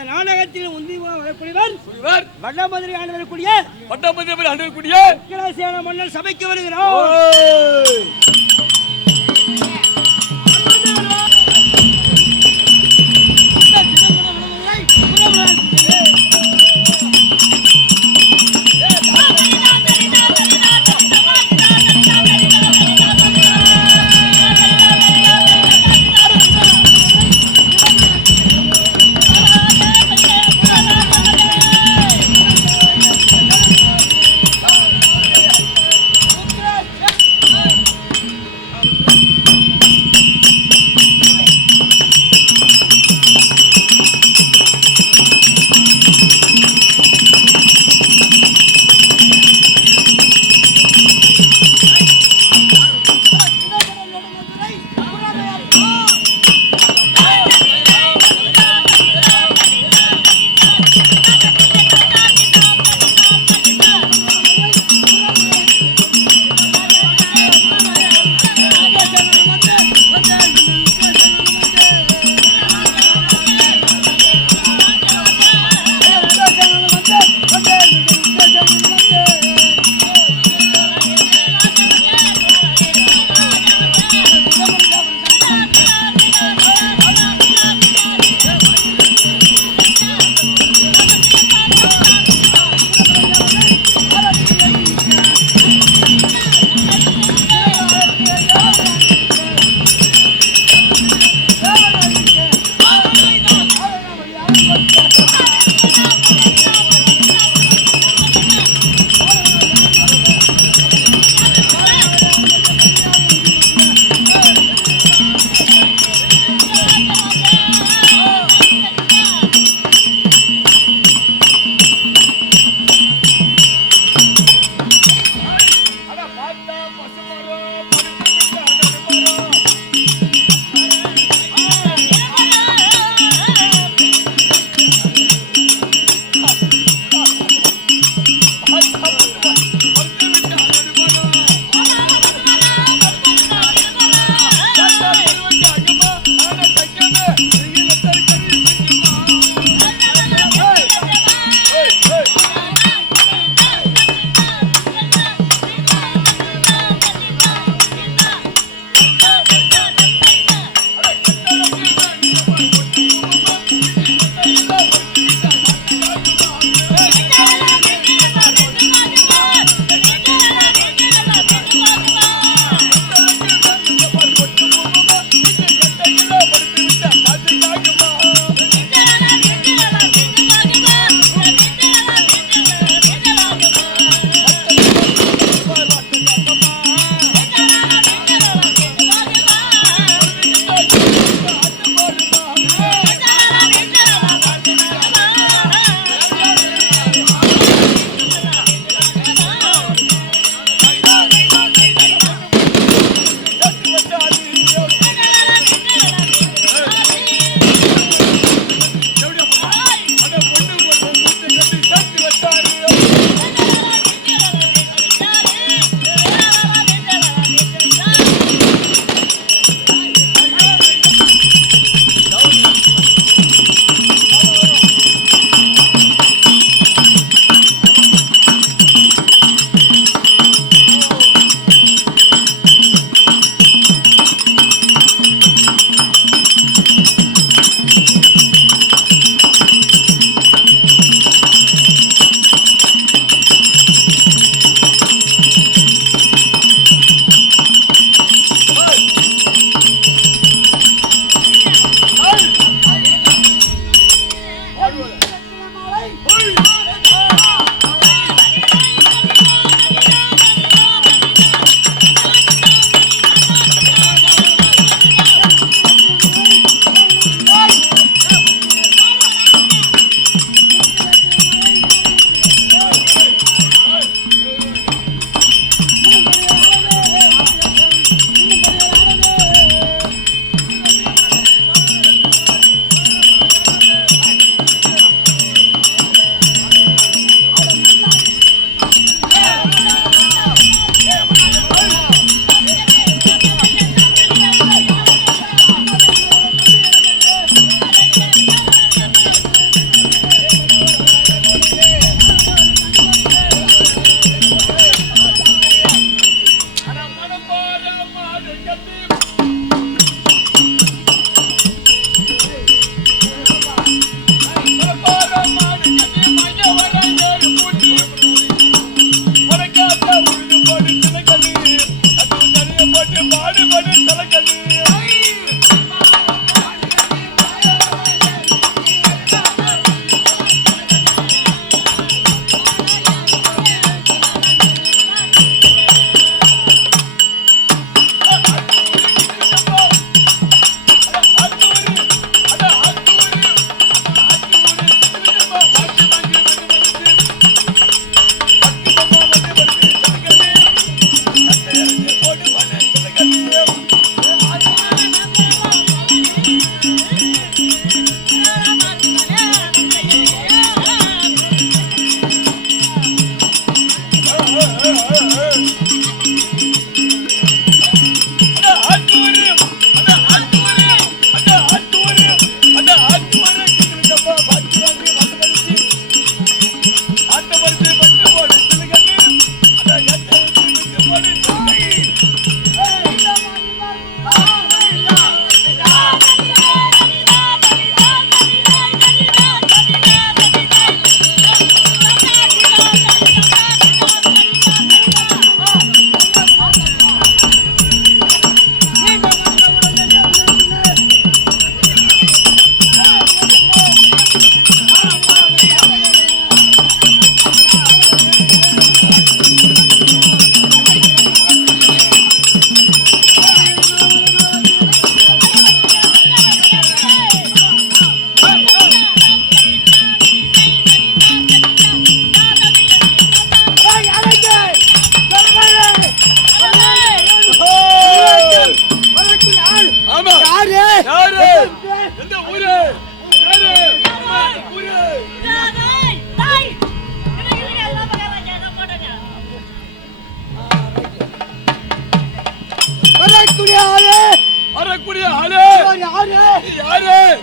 இந்த நாடகத்தில் முந்தி வரக்கூடியவர் வடமதுரை ஆண்டு வரக்கூடிய உக்கிரசேன மன்னர் சபைக்கு வருகிறோம்.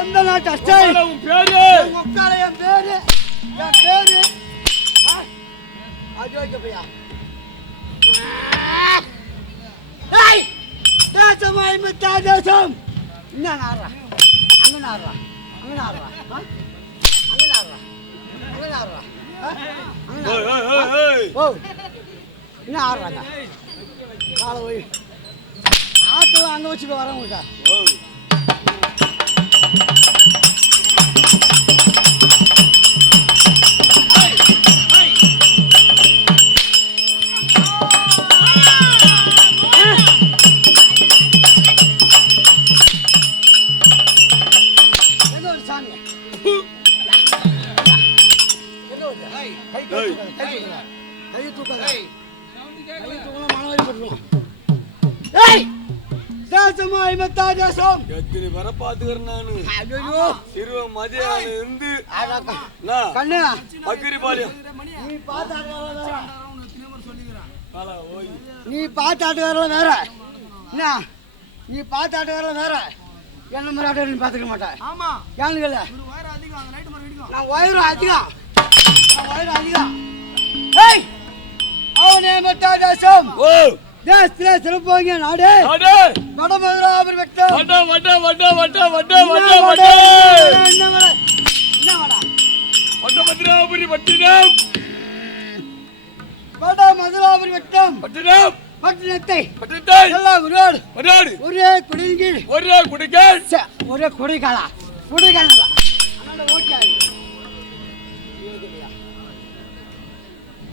எந்த நாட்டு அஷ்டை? உன் பேரு? முக்கால என் பேரு அஜோஜபையா. ஏய் தேசமாய் மித்தா தேசம். என்ன நாரா? அங்க நாரா. ஓ என்ன ஆடுறாங்க? காலை போய் ஆட்டு அங்க வச்சுட்டு வரவங்க. எத்தனை பேரை பாத்துக்கிறேன் நானு. சிறுவ மதியான இருந்து அக்கிரி பாலியம் நீ பார்த்தாட்டு வரல வேற என்ன? நீ பார்த்தாட்டு வரல வேற என்ன மாதிரி ஆட்ட நீ பார்த்துக்க மாட்டேன். ஏன்னு கேளு, நான் வயிறு அதிகம். ஏய் அவனே மத்தா தேசம். தேசத்திலே சிறப்பாங்க நாடு வடமதுராபுரி வெட்டம். வடமதுராபுரி பட்டினம். வடமதுராபுரி வெட்டம் பட்டினத்தை எல்லாம் ஒரே குடியின் ஒரே குடிகாலா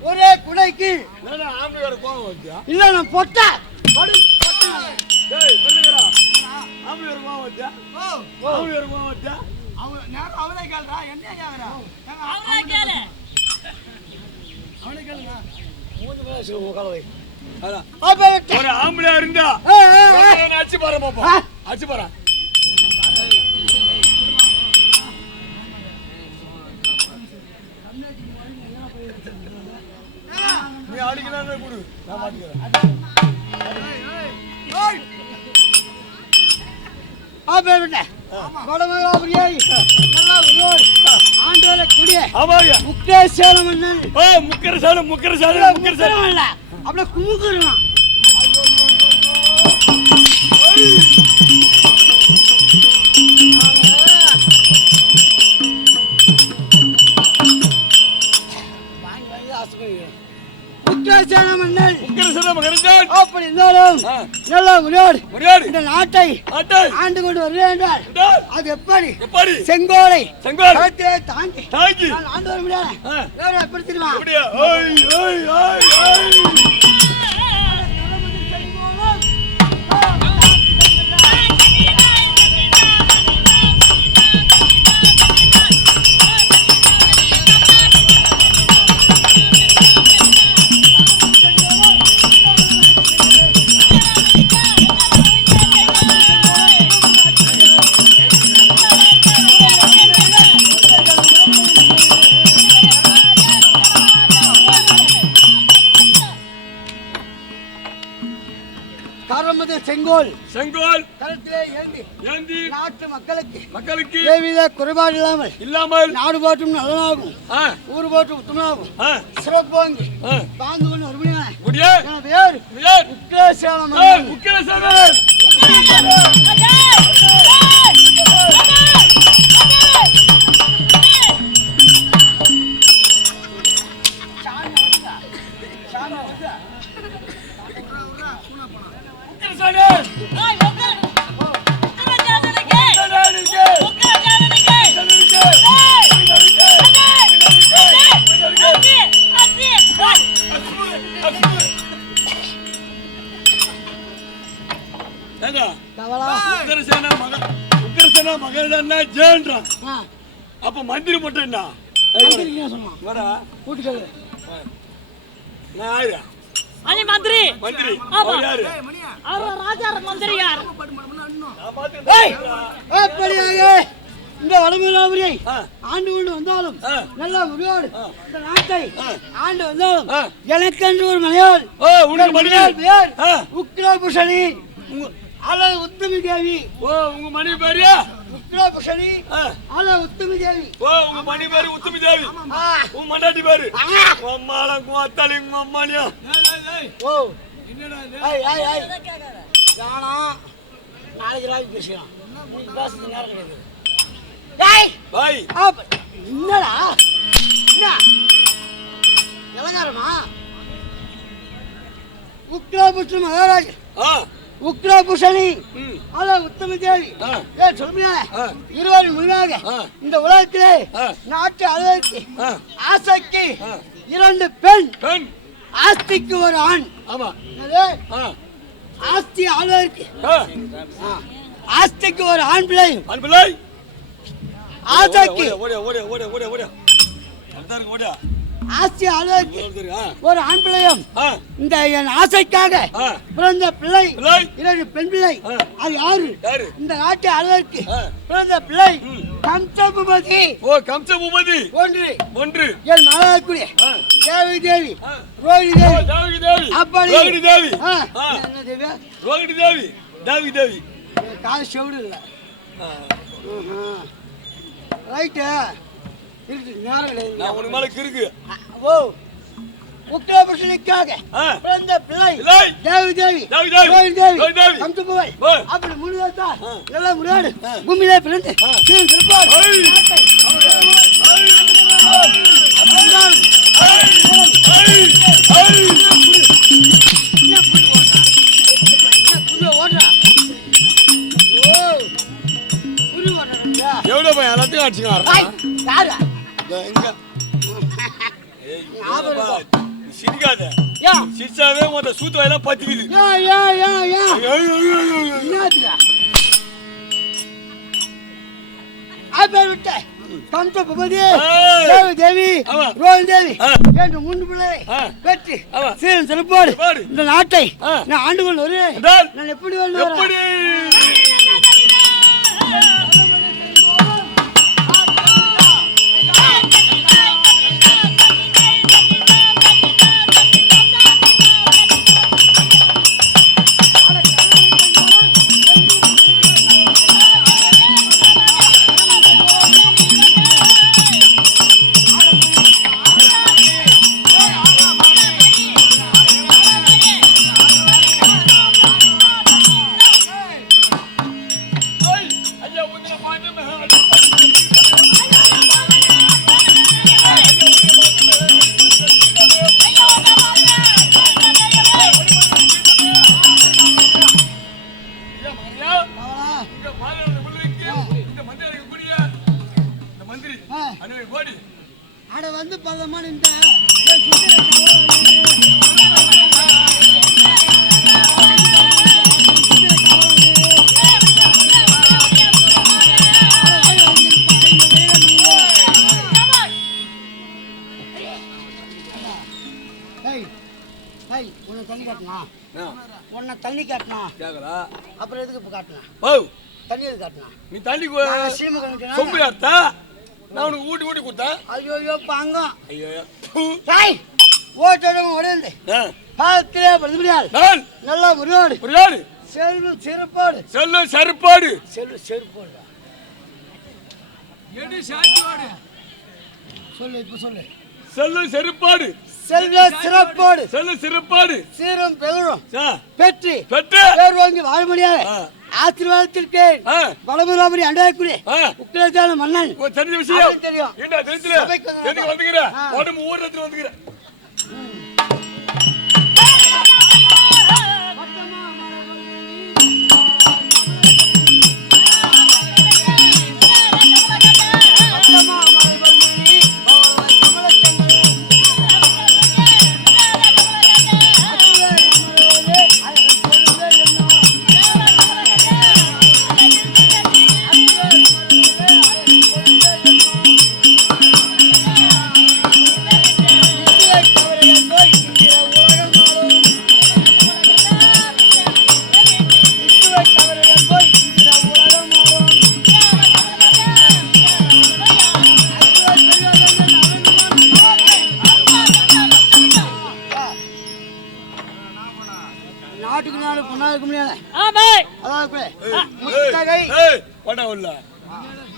ஒரே குடைக்கு இல்ல நான் பொட்ட ஒரு ஆம்பளையா இருந்தா அச்சு பாரு பாப்பா, அச்சு பாரு. நீ அடிக்கிறானே குடு, நான் மாட்டிக்கிறேன். அப்படியே குமுக்குறான். அப்படி இருந்தாலும் நல்லா முறையோடு இந்த நாட்டை ஆண்டு கொண்டு வருகிறேன் என்றால் அது எப்படி செங்கோலை தாங்கி ஆண்டு வர முடியாது. எப்படி தெரியுமா? செங்கோல் கருத்திலே ஏந்தி நாட்டு மக்களுக்கு எவ்வித குறைபாடு இல்லாமல் நாடு போற்றும் நலனாகும் ஊர் போற்றும் உத்தமனாகும் சிறப்பாங்கி பாந்து கொண்டு வருகிறேன். பேர் உக்கிரசேனன். அப்ப மந்திரி போட்டேன் மந்திரி இந்த வடமதுராபுரியை ஆண்டு கொண்டு வந்தாலும் நல்லா முறையோடு இந்த நாட்டை ஆண்டு வந்தாலும் எனக்கென்று ஒரு மனையாள் பேர் உக்கிரபூஷணி அல்லது உத்தமி தேவி. உங்க மனைவி பேரு உக்ரபுஷணி ஆனா உத்தமி தேவி. ஓ உங்க மணி பேரு உத்தமி தேவி. உங்க மண்டாட்டி பேரு அம்மாளும் அத்தாளி உங்க அம்மானியா. ஓ என்னடா இது? காணா நாளைக்கு ராவி பேசலாம். நீ பேசுறது நேரம் கிடையாது. டேய் பாய் என்னடா என்ன எலகாரமா உக்ரபுஷ மகாராஜ் உக்ரபுஷணி ஆனா உத்தமி தேவி. சொல்லுங்க இருவரின் முடிவாக இந்த உலகத்திலே நாட்டு அளவுக்கு ஆசைக்கு 2 பெண் ஆஸ்திக்கு ஒரு ஆண். ஆமா ஆஸ்தி ஆளுவதற்கு ஆஸ்திக்கு ஒரு ஆண் பிள்ளை ஆசைக்கு ஆஸ்தி ஆளுவதற்கு ஒரு ஆண் பிள்ளையும் இந்த என் ஆசைக்காக பிறந்த பிள்ளை 2 பெண் பிள்ளை. அது யாரு? இந்த நாட்டு ஆளுவதற்கு பிறந்த பிள்ளை கம்சபூபதி. ஓ கம்சபூபதி ஒன்று என் மகளாக்கூடிய தேவி தேவி ரோகிணி தேவி. அப்படி ரோகிணி தேவி என்ன தேவி? ரோகிணி தேவி தேவி தேவி. கால செவிடு இல்லை. ரைட்டு இருக்கு நேரம் கிடையாது. நான் உனக்கு மேல கிறுக்கு. ஓ உக்ரபுஷனுக்காக பிறந்த பிள்ளை தேவி தேவி ரோகிணி தேவி கம்சபூபதி. அப்படி முழுவதா நல்லா முன்னாடி பூமியிலே பிறந்து எவ்வளவு பையன் எல்லாத்தையும் அடிச்சுக்கலாம். சிரிக்காத சிரிச்சாவே மொத்த சூத்து வாயெல்லாம் பத்திக்குது. கம்சபூபதி தேவி ரோகிணி தேவி என்று 3 பிள்ளைகளை பெற்று சீரும் சிறப்போடு இந்த நாட்டை நான் ஆண்டு கொண்டு வருவேன். நான் எப்படி அட வந்து பதமான இந்த உன்னை தண்ணி காட்டினா அப்புறம் எதுக்கு இப்ப காட்டினா தண்ணி எது காட்டினா நீ தண்ணி சொம்பு அர்த்தா நான் உனக்கு ஊட்டி ஊட்டி கொடுத்தேன். ஐயோ பாங்கம் ஐயோ ஓட்டோட உடனே பாலத்திலே படுத்துடியால் நல்லா முறியோடு செல்வ சிறப்பாடு செல்வ செருப்பாடு எடி சாட்சியோடு சொல்லு இப்ப சொல்லு செல்வ செருப்பாடு செல்வ சிறப்பாடு சீரும் பெரும் பெற்று பெற்று பேர் வாங்கி வாழ முடியாது ஆசீர்வாதத்திற்கு பலமுறாமரி அண்டாயக்குடி உக்கிரத்தான மன்னன் தெரிஞ்ச விஷயம் தெரியும். உடம்பு ஊர்ல வந்துக்கிற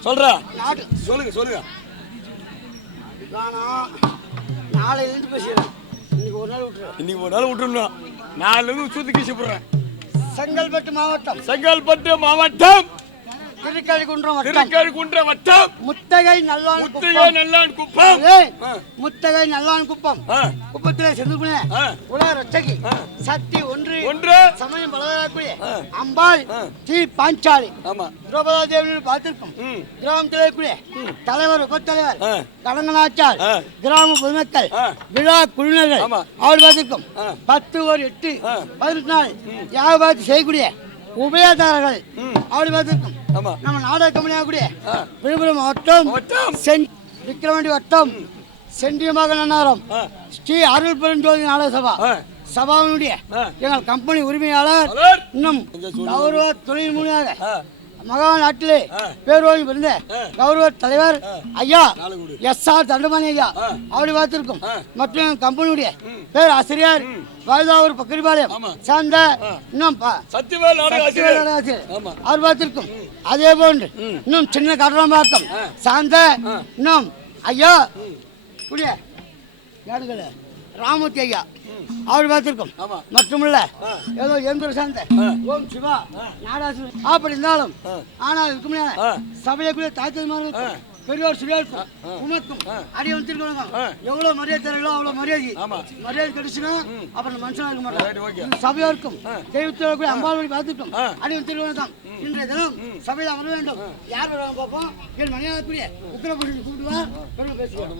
சொல்றா நாடு சொல்லுங்க சொல்லுங்க. நானா நாளையிலிருந்து பேசுறேன். இன்னைக்கு ஒரு நாள் விட்டுறேன். இன்னைக்கு ஒரு நாள் விட்டுருந்தோம். நாலுல இருந்து சுத்தி கீசி போடுறேன். செங்கல்பட்டு மாவட்டம் திருக்கழிக்குன்றம் வட்டம் முத்தகை நல்லான் குப்பம் முத்தகை நல்லான் குப்பம் குப்பத்திலே சென்று உலக ரட்சகி சக்தி ஒன்று சமயம் பலவராக்கூடிய அம்பாள் ஸ்ரீ பாஞ்சாலி திரௌபதா தேவி பார்த்திருக்கும். கிராமத்தில் இருக்கக்கூடிய தலைவர் உபத்தலைவர் கடங்கனாச்சார் கிராம பொதுமக்கள் விழா குழுவினர்கள் அவர் பார்த்திருக்கும் 10 ஒரு 8 18 நாள் யாகபாத்தி செய்யக்கூடிய உபயதாரர்கள் அப்படி பார்த்திருக்கும். நம்ம நாடக கம்பெனியாகக்கூடிய விழுப்புரம் மாவட்டம் விக்கிரவாண்டி வட்டம் செண்டியமாக நன்னாரம் ஸ்ரீ அருள் பெருஞ்சோதி நாடக சபா சபாவினுடைய எங்கள் கம்பெனி உரிமையாளர் இன்னும் கௌரவ தொழில் முனையாக மகா நாட்டிலே பேரோடு இருந்த கௌரவ தலைவர் ஐயா SR தண்டபாணி ஐயா அப்படி பார்த்திருக்கும். மற்றும் கம்பெனியுடைய பேர் ஆசிரியர் வயதாவூர் பக்கிரிபாளையம் சார்ந்த இன்னும் அவர் பார்த்திருக்கும். அதே போன்று இன்னும் சின்ன கடலம்பாக்கம் சார்ந்த இன்னும் ஐயா புரிய ராமூர்த்தி ஐயா அவர் பார்த்திருக்கும். மட்டுமல்ல ஏதோ எந்திர சார்ந்த ஓம் சிவா நாடாசு அப்படி இருந்தாலும் ஆனால் இருக்க முடியாது சபையக்குரிய தாய்மார்கள் பெரியோர் சிறியோருக்கும் உமக்கும் அடி வந்துருக்கணும். எவ்வளவு மரியாதை தரீங்களோ அவ்வளவு மரியாதை கிடைச்சுன்னா அப்புறம் மனுஷனா இருக்க மாட்டோம். சபையோருக்கும் தெய்வத்தில் அம்பாள் பார்த்துட்டோம் அடி வந்துருக்கணும். இன்றைய தினம் சபையில் அமர வேண்டும். யார் வருவாங்க பார்ப்போம். என் மரியாதைக்குரிய உத்தரப்பிரதேச கூப்பிடுவார் பேசுவோம்.